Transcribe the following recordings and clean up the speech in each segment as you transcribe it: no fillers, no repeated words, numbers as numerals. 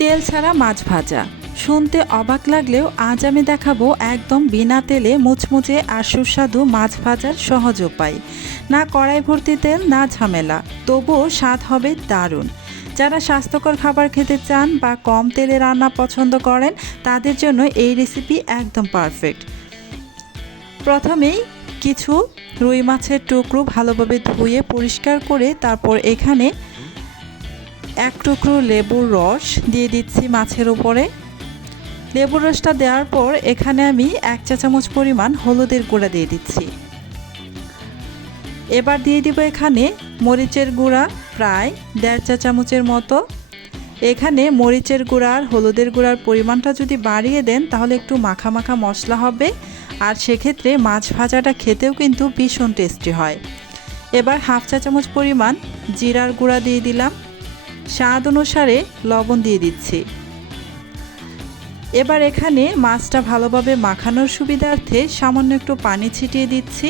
তেল ছাড়া মাছ ভাজা শুনতে অবাক লাগলেও আজ আমি দেখাবো একদম বিনা তেলে মুচমুচে আর সুস্বাদু মাছ ভাজার সহজ উপায়। না কড়াই ভর্তি তেল, না ঝামেলা, তবুও স্বাদ হবে দারুণ। যারা স্বাস্থ্যকর খাবার খেতে চান বা কম তেলে রান্না পছন্দ করেন তাদের জন্য এই রেসিপি একদম পারফেক্ট। প্রথমেই কিছু রুই মাছের টুকরো ভালোভাবে ধুয়ে পরিষ্কার করে তারপর এখানে এক টুকরো লেবুর রস দিয়ে দিচ্ছি মাছের উপরে। লেবুর রসটা দেওয়ার পর এখানে আমি 1 চা চামচ পরিমাণ হলুদের গুঁড়া দিয়ে দিচ্ছি। এবার দিয়ে দিব এখানে মরিচের গুঁড়া প্রায় 1.5 চা চামচের মতো। এখানে মরিচের গুঁড়া আর হলুদের গুঁড়ার পরিমাণটা যদি বাড়িয়ে দেন তাহলে একটু মাখা মাখা মশলা হবে, আর সেক্ষেত্রে মাছ ভাজাটা খেতেও কিন্তু ভীষণ টেস্টি হয়। এবার 1/2 চা চামচ পরিমাণ জিরার গুঁড়া দিয়ে দিলাম, স্বাদ অনুসারে লবণ দিয়ে দিচ্ছি। এবার এখানে মাছটা ভালোভাবে মাখানোর সুবিধার্থে সামান্য একটু পানি ছিটিয়ে দিচ্ছি।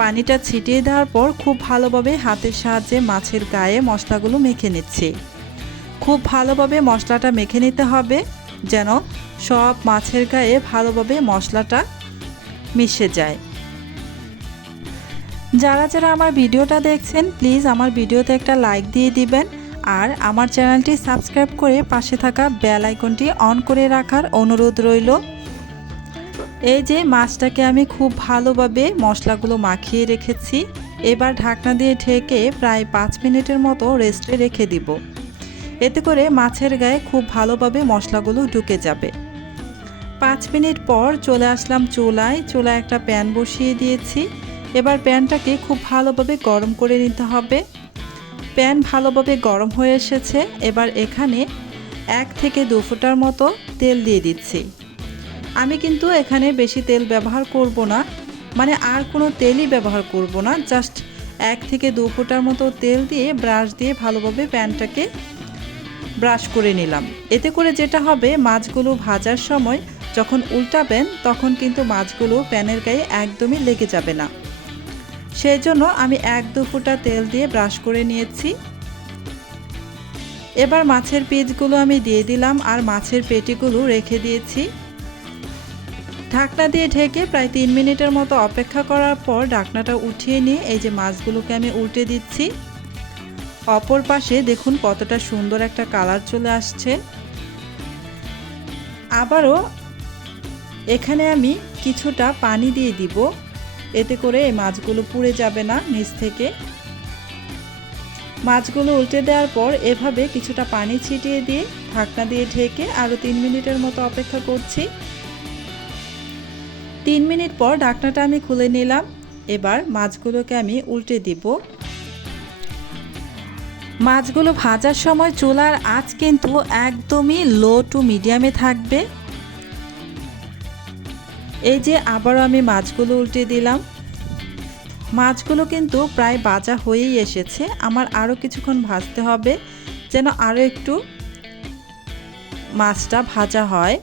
পানিটা ছিটিয়ে দেওয়ার পর খুব ভালোভাবে হাতের সাহায্যে মাছের গায়ে মশলাগুলো মেখে নিচ্ছি। খুব ভালোভাবে মশলাটা মেখে নিতে হবে যেন সব মাছের গায়ে ভালোভাবে মশলাটা মিশে যায়। যারা যারা আমার ভিডিওটা দেখছেন প্লিজ আমার ভিডিওতে একটা লাইক দিয়ে দিবেন, আর আমার চ্যানেলটি সাবস্ক্রাইব করে পাশে থাকা বেল আইকনটি অন করে রাখার অনুরোধ রইল। এই যে মাছটাকে আমি খুব ভালোভাবে মশলাগুলো মাখিয়ে রেখেছি। এবার ঢাকনা দিয়ে ঢেকে প্রায় 5 মিনিটের মতো রেস্টে রেখে দিব। এতে করে মাছের গায়ে খুব ভালোভাবে মশলাগুলো ঢুকে যাবে। 5 মিনিট পর চলে আসলাম চুলায় একটা প্যান বসিয়ে দিয়েছি। এবার প্যানটাকে খুব ভালোভাবে গরম করে নিতে হবে। প্যান ভালোভাবে গরম হয়ে এসেছে। এবার এখানে 1 থেকে 2 ফোঁটার মতো তেল দিয়ে দিচ্ছি। আমি কিন্তু এখানে বেশি তেল ব্যবহার করব না, মানে আর কোনো তেলই ব্যবহার করব না, জাস্ট 1 থেকে 2 ফোঁটার মতো তেল দিয়ে ব্রাশ দিয়ে ভালোভাবে প্যানটাকে ব্রাশ করে নিলাম। এতে করে যেটা হবে মাছগুলো ভাজার সময় যখন উল্টাবেন তখন কিন্তু মাছগুলো প্যানের গায়ে একদমই লেগে যাবে না। সেই জন্য আমি 1-2 ফোঁটা তেল দিয়ে ব্রাশ করে নিয়েছি। এবার মাছের পিসগুলো আমি দিয়ে দিলাম আর মাছের পেটিগুলো রেখে দিয়েছি। ঢাকনা দিয়ে ঢেকে প্রায় 3 মিনিটের মতো অপেক্ষা করার পর ঢাকনাটা উঠিয়ে নিয়ে এই যে মাছগুলোকে আমি উল্টে দিচ্ছি। অপর পাশে দেখুন কতটা সুন্দর একটা কালার চলে আসছে। আবারও এখানে আমি কিছুটা পানি দিয়ে দিব, এতে করে এই মাছগুলো পুড়ে যাবে না নিচ থেকে। মাছগুলো উল্টে দেওয়ার পর এভাবে কিছুটা পানি ছিটিয়ে দিয়ে ঢাকনা দিয়ে ঢেকে আরও 3 মিনিটের মতো অপেক্ষা করছি। 3 মিনিট পর ঢাকনাটা আমি খুলে নিলাম। এবার মাছগুলোকে আমি উল্টে দিব। মাছগুলো ভাজার সময় চুলার আঁচ কিন্তু একদমই লো টু মিডিয়ামে থাকবে। এই যে আবারও আমি মাছগুলো উল্টে দিলাম। মাছগুলো কিন্তু প্রায় ভাজা হয়েই এসেছে। আমার আরও কিছুক্ষণ ভাজতে হবে যেন আরও একটু মাছটা ভাজা হয়।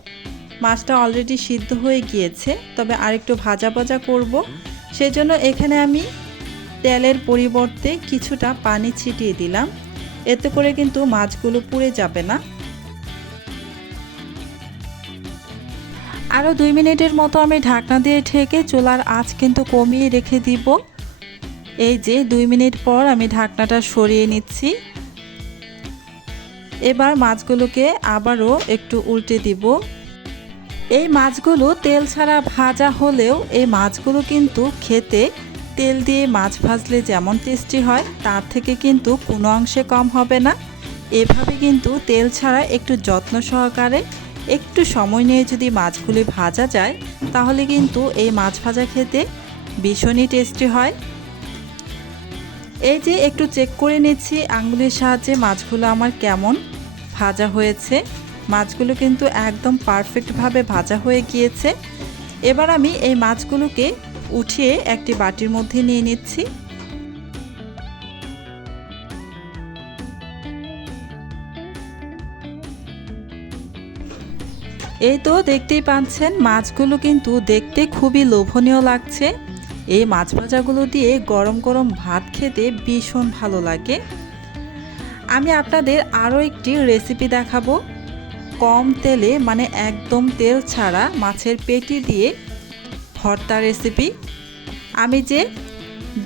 মাছটা অলরেডি সিদ্ধ হয়ে গিয়েছে, তবে আরেকটু ভাজা ভাজা করব। সেজন্য এখানে আমি তেলের পরিবর্তে কিছুটা পানি ছিটিয়ে দিলাম। এতে করে কিন্তু মাছগুলো পুড়ে যাবে না। আরও 2 মিনিটের মতো আমি ঢাকনা দিয়ে ঢেকে চুলার আঁচ কিন্তু কমিয়ে রেখে দিব। এই যে 2 মিনিট পর আমি ঢাকনাটা সরিয়ে নিচ্ছি। এবার মাছগুলোকে আবারও একটু উল্টে দিব। এই মাছগুলো তেল ছাড়া ভাজা হলেও এই মাছগুলো কিন্তু খেতে তেল দিয়ে মাছ ভাজলে যেমন টেস্টি হয় তার থেকে কিন্তু কোনো অংশে কম হবে না। এভাবে কিন্তু তেল ছাড়া একটু যত্ন সহকারে একটু সময় নিয়ে যদি মাছগুলি ভাজা যায় তাহলে কিন্তু এই মাছ ভাজা খেতে ভীষণই টেস্টি হয়। এই যে একটু চেক করে নিচ্ছি আঙ্গুলের সাহায্যে মাছগুলো আমার কেমন ভাজা হয়েছে। মাছগুলো কিন্তু একদম পারফেক্টভাবে ভাজা হয়ে গিয়েছে। এবার আমি এই মাছগুলোকে উঠিয়ে একটি বাটির মধ্যে নিয়ে নিচ্ছি। এই তো দেখতেই পাচ্ছেন মাছগুলো কিন্তু দেখতে খুবই লোভনীয় লাগছে। এই মাছ ভাজাগুলো দিয়ে গরম গরম ভাত খেতে ভীষণ ভালো লাগে। আমি আপনাদের আরও একটি রেসিপি দেখাবো। কম তেলে মানে একদম তেল ছাড়া মাছের পেটি দিয়ে ভর্তা রেসিপি। আমি যে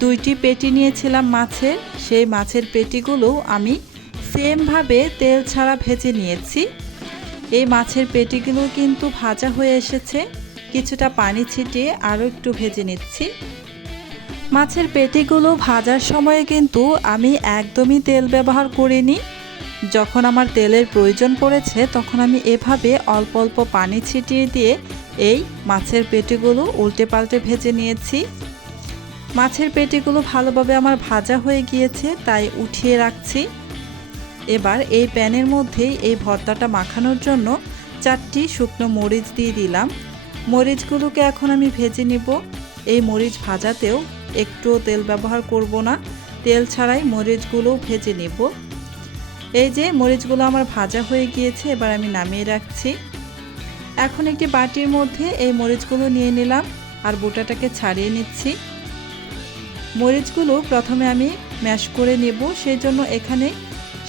2টি পেটি নিয়েছিলাম মাছের, সেই মাছের পেটিগুলো আমি সেমভাবে তেল ছাড়া ভেজে নিয়েছি। এই মাছের পেটিগুলো কিন্তু ভাজা হয়ে এসেছে, কিছুটা পানি ছিটিয়ে আরও একটু ভেজে নিচ্ছি। মাছের পেটিগুলো ভাজার সময়ে কিন্তু আমি একদমই তেল ব্যবহার করিনি। যখন আমার তেলের প্রয়োজন পড়েছে তখন আমি এভাবে অল্প অল্প পানি ছিটিয়ে দিয়ে এই মাছের পেটিগুলো উল্টে পাল্টে ভেজে নিয়েছি। মাছের পেটিগুলো ভালোভাবে আমার ভাজা হয়ে গিয়েছে, তাই উঠিয়ে রাখছি। এবার এই প্যানের মধ্যেই এই ভর্তাটা মাখানোর জন্য 4টি শুকনো মরিচ দিয়ে দিলাম। মরিচগুলোকে এখন আমি ভেজে নিব। এই মরিচ ভাজাতেও একটুও তেল ব্যবহার করব না, তেল ছাড়াই মরিচগুলোও ভেজে নেব। এই যে মরিচগুলো আমার ভাজা হয়ে গিয়েছে, এবার আমি নামিয়ে রাখছি। এখন একটি বাটির মধ্যে এই মরিচগুলো নিয়ে নিলাম আর বোটাটাকে ছাড়িয়ে নিচ্ছি। মরিচগুলো প্রথমে আমি ম্যাশ করে নেব, সেই জন্য এখানে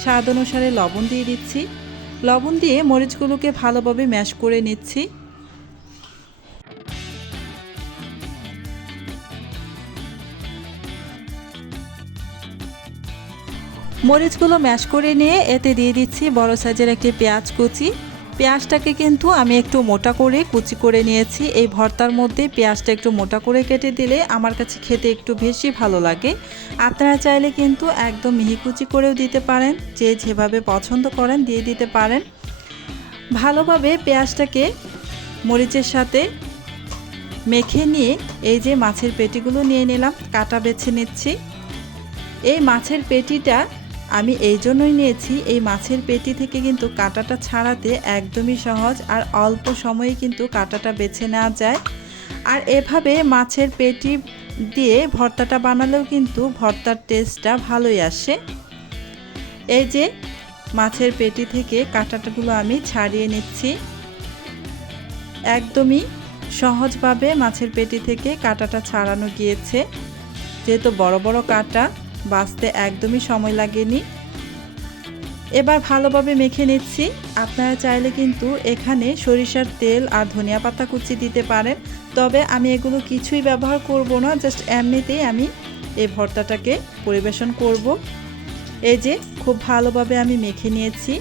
স্বাদ অনুসারে লবণ দিয়ে দিচ্ছি। লবণ দিয়ে মরিচগুলোকে ভালোভাবে ম্যাশ করে নিচ্ছি। মরিচগুলো ম্যাশ করে নিয়ে এতে দিয়ে দিচ্ছি বড় সাইজের একটি পেঁয়াজ কুচি। পেঁয়াজটাকে কিন্তু আমি একটু মোটা করে কুচি করে নিয়েছি। এই ভর্তার মধ্যে পেঁয়াজটা একটু মোটা করে কেটে দিলে আমার কাছে খেতে একটু বেশি ভালো লাগে। আপনারা চাইলে কিন্তু একদম মিহি কুচি করেও দিতে পারেন, যে যেভাবে পছন্দ করেন দিয়ে দিতে পারেন। ভালোভাবে পেঁয়াজটাকে মরিচের সাথে মেখে নিয়ে এই যে মাছের পেটিগুলো নিয়ে নিলাম, কাটা বেছে নিচ্ছি। এই মাছের পেটিটা আমি এই জন্যই নিয়েছি, এই মাছের পেটি থেকে কিন্তু কাঁটাটা ছাড়াতে একদমই সহজ, আর অল্প সময়ে কিন্তু কাঁটাটা বেছে নেওয়া যায়। আর এভাবে মাছের পেটি দিয়ে ভর্তাটা বানালেও কিন্তু ভর্তার টেস্টটা ভালোই আসে। এই যে মাছের পেটি থেকে কাঁটাটাগুলো আমি ছাড়িয়ে নিচ্ছি। একদমই সহজভাবে মাছের পেটি থেকে কাঁটাটা ছাড়ানো গিয়েছে, যেহেতু বড় বড় কাঁটা, বাছতে একদমই সময় লাগেনি। এবার ভালোভাবে মেখে নিচ্ছি। আপনারা চাইলে কিন্তু এখানে সরিষার তেল আর ধনিয়া পাতা কুচি দিতে পারেন, তবে আমি এগুলো কিছুই ব্যবহার করব না, জাস্ট এমনিতেই আমি এই ভর্তাটাকে পরিবেশন করব। এই যে খুব ভালোভাবে আমি মেখে নিয়েছি।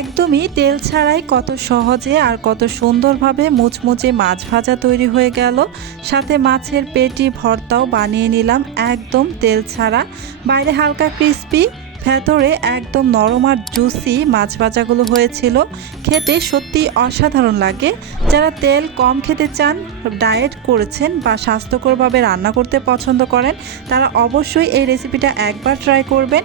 একদমই তেল ছাড়াই কত সহজে আর কত সুন্দরভাবে মুচমুচে মাছ ভাজা তৈরি হয়ে গেল। সাথে মাছের পেটি ভর্তাও বানিয়ে নিলাম একদম তেল ছাড়া। বাইরে হালকা ক্রিস্পি, ভেতরে একদম নরম আর জুসি মাছ ভাজাগুলো হয়েছিল। খেতে সত্যি অসাধারণ লাগে। যারা তেল কম খেতে চান, ডায়েট করেছেন বা স্বাস্থ্যকরভাবে রান্না করতে পছন্দ করেন, তারা অবশ্যই এই রেসিপিটা একবার ট্রাই করবেন।